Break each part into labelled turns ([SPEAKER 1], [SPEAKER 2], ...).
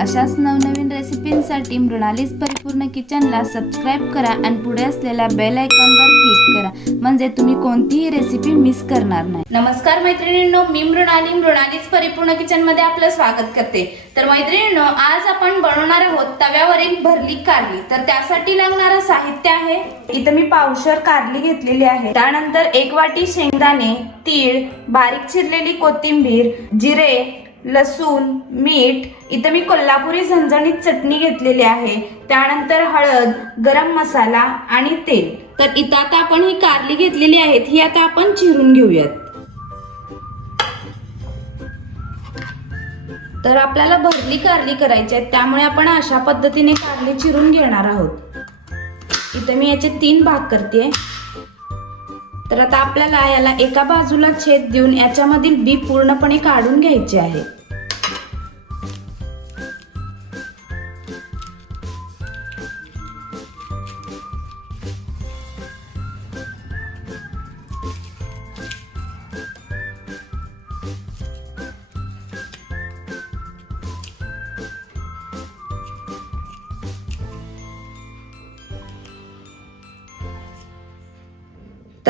[SPEAKER 1] अशाच नवनवीन रेसिपींसाठी मृणालीस परिपूर्ण किचनला सबस्क्राईब करा आणि पुढे असलेल्या बेल आयकॉनवर क्लिक करा. म्हणजे तुम्ही कोणतीही रेसिपी मिस करणार नाही.
[SPEAKER 2] नमस्कार मैत्रिणींनो मी मृणाली. मृणालीच परिपूर्ण किचनमध्ये आपलं स्वागत करते. तर मैत्रिणींनो आज आपण बनवणार आहोत तव्यावरील भरली कारली. तर त्यासाठी लागणारं साहित्य आहे. इथं मी पावशर कारली घेतलेली आहे. त्यानंतर एक वाटी शेंगदाणे तीळ बारीक चिरलेली कोथिंबीर जिरे लसूण मीठ इथं मी कोल्हापुरी झणझणीत चटणी घेतलेली आहे. त्यानंतर हळद गरम मसाला आणि तेल. तर इथं आता आपण ही कारली घेतलेली आहेत ही आता आपण चिरून घेऊयात. तर आपल्याला भरली कारली करायची आहे त्यामुळे आपण अशा पद्धतीने कारली चिरून घेणार आहोत. इथं मी याचे तीन भाग करते तर आता आपल्याला याला एका बाजूला छेद देऊन याच्यामधील बी पूर्णपणे काढून घ्यायचे आहे.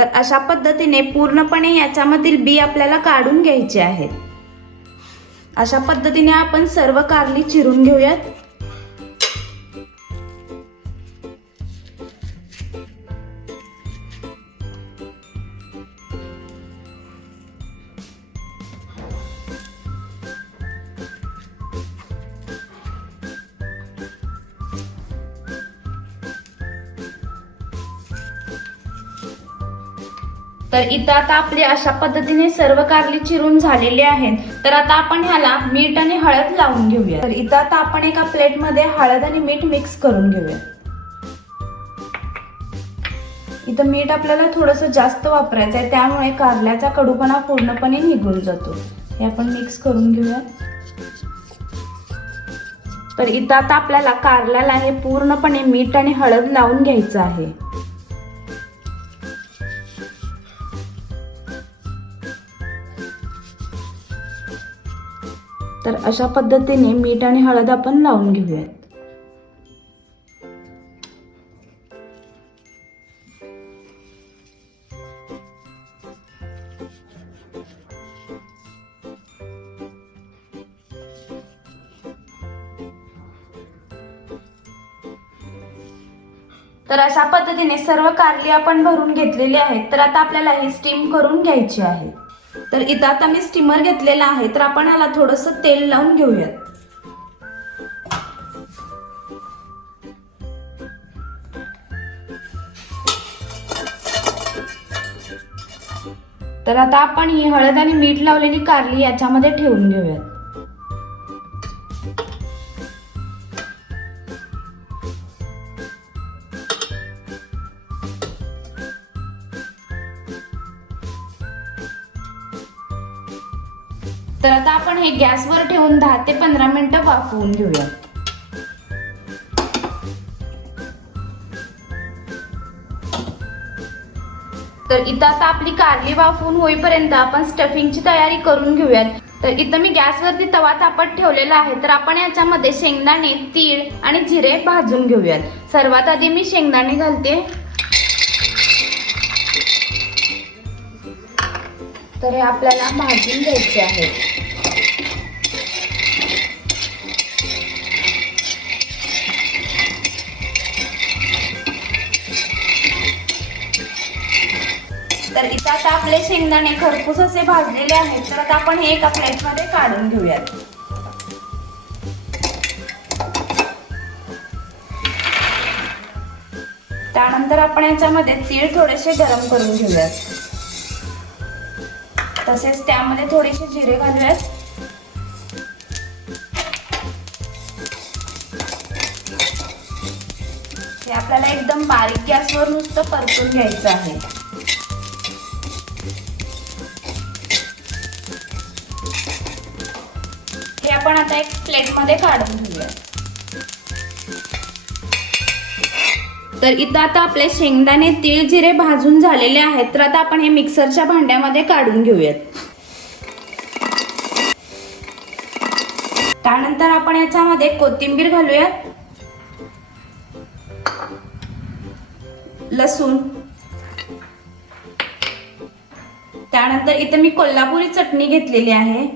[SPEAKER 2] तर अशा पद्धतीने पूर्णपणे याच्यामधील बी आपल्याला काढून घ्यायचे आहेत. अशा पद्धतीने आपण सर्व कारली चिरून घेऊयात. तर इथं आता आपली अशा पद्धतीने सर्व कारली चिरून झालेली आहेत. तर आता आपण ह्याला मीठ आणि हळद लावून घेऊया. तर इथं आता आपण एका प्लेटमध्ये हळद आणि मीठ मिक्स करून घेऊया. इथं मीठ आपल्याला थोडस जास्त वापरायचं आहे त्यामुळे कारल्याचा कडूपणा पूर्णपणे निघून जातो. हे आपण मिक्स करून घेऊया. तर इथं आता आपल्याला कारल्याला हे पूर्णपणे मीठ आणि हळद लावून घ्यायचं आहे. तर अशा पद्धतीने मीठ आणि हळद आपण लावून घेऊयात. तर अशा पद्धतीने सर्व कारली आपण भरून घेतलेली आहेत. तर आता आपल्याला ही स्टीम करून घ्यायची आहे. तर इथं आता मी स्टीमर घेतलेला आहे तर आपण याला थोडस तेल लावून घेऊयात. तर आता आपण ही हळद आणि मीठ लावलेली कारली याच्यामध्ये ठेवून घेऊयात. तर आता आपण हे गॅसवर ठेवून दहा ते पंधरा मिनटं वाफवून घेऊया. तर इथं आता आपली कारली वाफवून होईपर्यंत आपण स्टफिंगची तयारी करून घेऊयात. तर इथं मी गॅसवरती तवा तापत ठेवलेला आहे. तर आपण याच्यामध्ये शेंगदाणे तीळ आणि जिरे भाजून घेऊयात. सर्वात आधी मी शेंगदाणे घालते. तर हे आपल्याला भाजून घ्यायचे आहे. तर इथं आता आपले शेंगदाणे खरपूस असे भाजलेले आहेत तर आता आपण हे एका प्लेटमध्ये काढून घेऊयात. त्यानंतर आपण याच्यामध्ये तीळ थोडेसे गरम करून घेऊयात. तसेच त्यामध्ये थोडेसे जिरे घालूयात. हे आपल्याला एकदम बारीक गॅसवर नुसतं परतून घ्यायचं आहे. हे आपण आता एक प्लेटमध्ये काढून घेऊया तर इथं आता आपले शेंगदाणे तीळ जिरे भाजून झालेले आहेत. तर आता आपण हे मिक्सरच्या भांड्यामध्ये काढून घेऊयात. त्यानंतर आपण याच्यामध्ये कोथिंबीर घालूयात. लसूण. त्यानंतर इथे मी कोल्हापुरी चटणी घेतलेली आहे.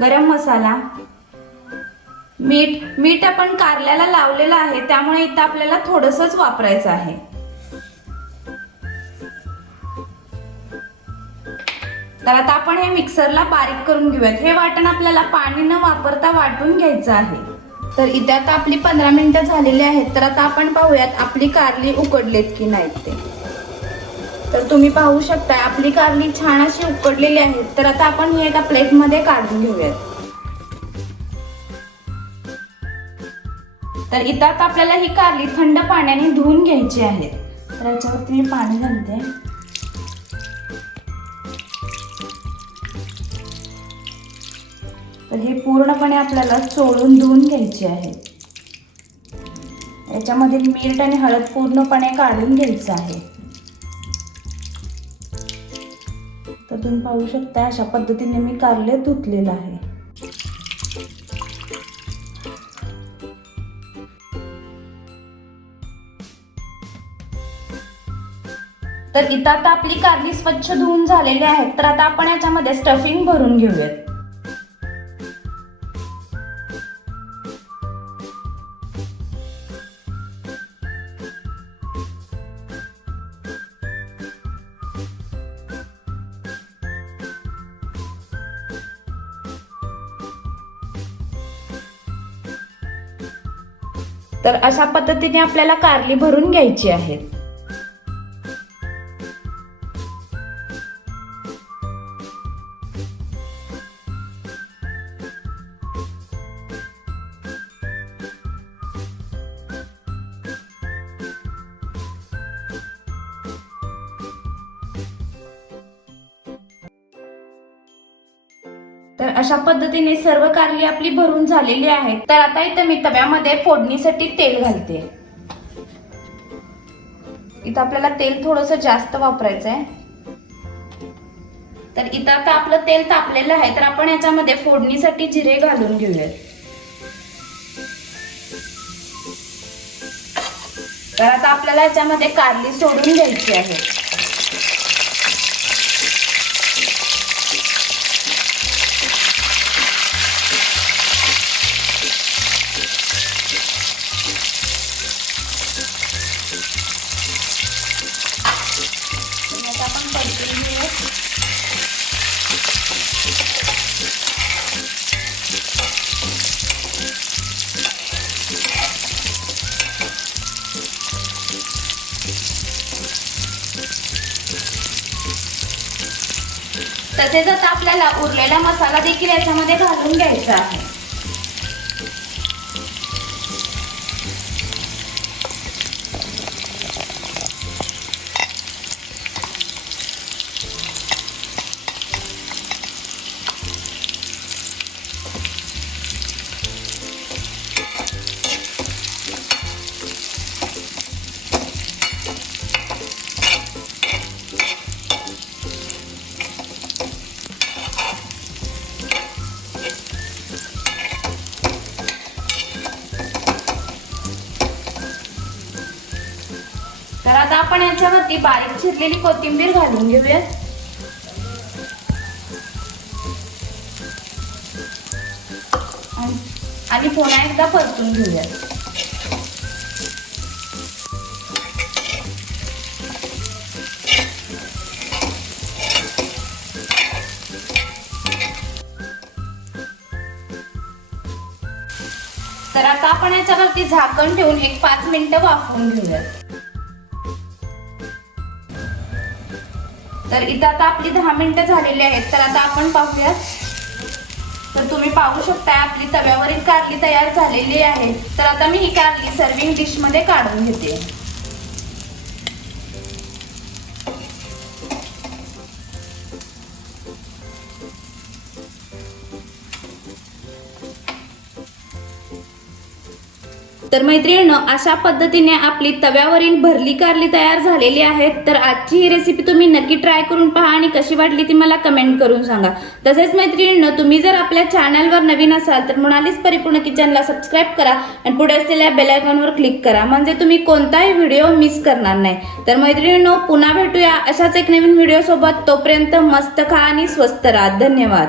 [SPEAKER 2] गरम मसाला. मीठ मीठ आपण कारल्याला लावलेलं आहे त्यामुळे इथं आपल्याला थोडंसंच वापरायचं आहे. तर आता आपण हे मिक्सरला बारीक करून घेऊयात. हे वाटण आपल्याला पाणी न वापरता वाटून घ्यायचं आहे. तर इथे आता आपली पंधरा मिनिटं झालेली आहेत. तर आता आपण पाहूयात आपली कारली उकडलेत की नाहीत ते. तर तुम्ही पाहू शकता आपली कारली छान अशी उकडलेली आहेत तर आता आपण हे एका प्लेटमध्ये काढून घेऊयात. तर इथं आता आपल्याला ही कारली थंड पाण्याने धुवून घ्यायची आहे. तर याच्यावरती मी पाणी घालते. तर हे पूर्णपणे आपल्याला चोळून धुवून घ्यायची आहे. याच्यामध्ये मीठ आणि हळद पूर्णपणे काढून घ्यायचं आहे. तर तुम्ही पाहू शकता अशा पद्धतीने मी कारले धुतलेलं आहे. तर इथं आता आपली कारली स्वच्छ धुवून झालेली आहेत. तर आता आपण याच्यामध्ये स्टफिंग भरून घेऊयात. तर अशा पद्धतीने आपल्याला कारली भरून घ्यायची आहेत तर अशा पद्धतीने सर्व कारली आपली भरून झालेली आहे तर आता इथं मी तव्यामध्ये फोडणीसाठी तेल घालते. इथं आपल्याला तेल थोडस जास्त वापरायचं आहे तर इथं आता आपलं तेल तापलेलं आहे तर आपण याच्यामध्ये फोडणीसाठी जिरे घालून घेऊयात. तर आता आपल्याला याच्यामध्ये कारली सोडून घ्यायची आहे. तसेच आता आपल्याला उरलेला मसाला देखील याच्यामध्ये घालून घ्यायचा आहे. आता आपण याच्यावरती बारीक चिरलेली कोथिंबीर घालून घेऊयात आणि- पुन्हा एकदा परतून घेऊयात तर आता आपण याच्यावरती झाकण ठेवून एक पाच मिनिटं वाफवून घेऊयात तर इथं आता आपली दहा मिनटं झालेली आहेत. तर आता आपण पाहूयात. तर तुम्ही पाहू शकता आपली तव्यावरील कारली तयार झालेली आहे. तर आता मी ही कारली सर्विंग डिशमध्ये काढून घेते. तर मैत्रिणींनो अशा पद्धतीने आपली तव्यावरील भरली कारली तयार झालेली आहे तर आजची ही रेसिपी तुम्ही नक्की ट्राय करून पहा आणि कशी वाटली ती मला कमेंट करून सांगा. तसेच मैत्रिणींनो तुम्ही जर आपल्या चॅनलवर नवीन असाल तर म्हणालीच परिपूर्ण किचनला सबस्क्राईब करा आणि पुढे असलेल्या बेलायकॉनवर क्लिक करा. म्हणजे तुम्ही कोणताही व्हिडिओ मिस करणार नाही. तर मैत्रिणींनो पुन्हा भेटूया अशाच एक नवीन व्हिडिओसोबत तोपर्यंत मस्त खा आणि स्वस्त राहा. धन्यवाद.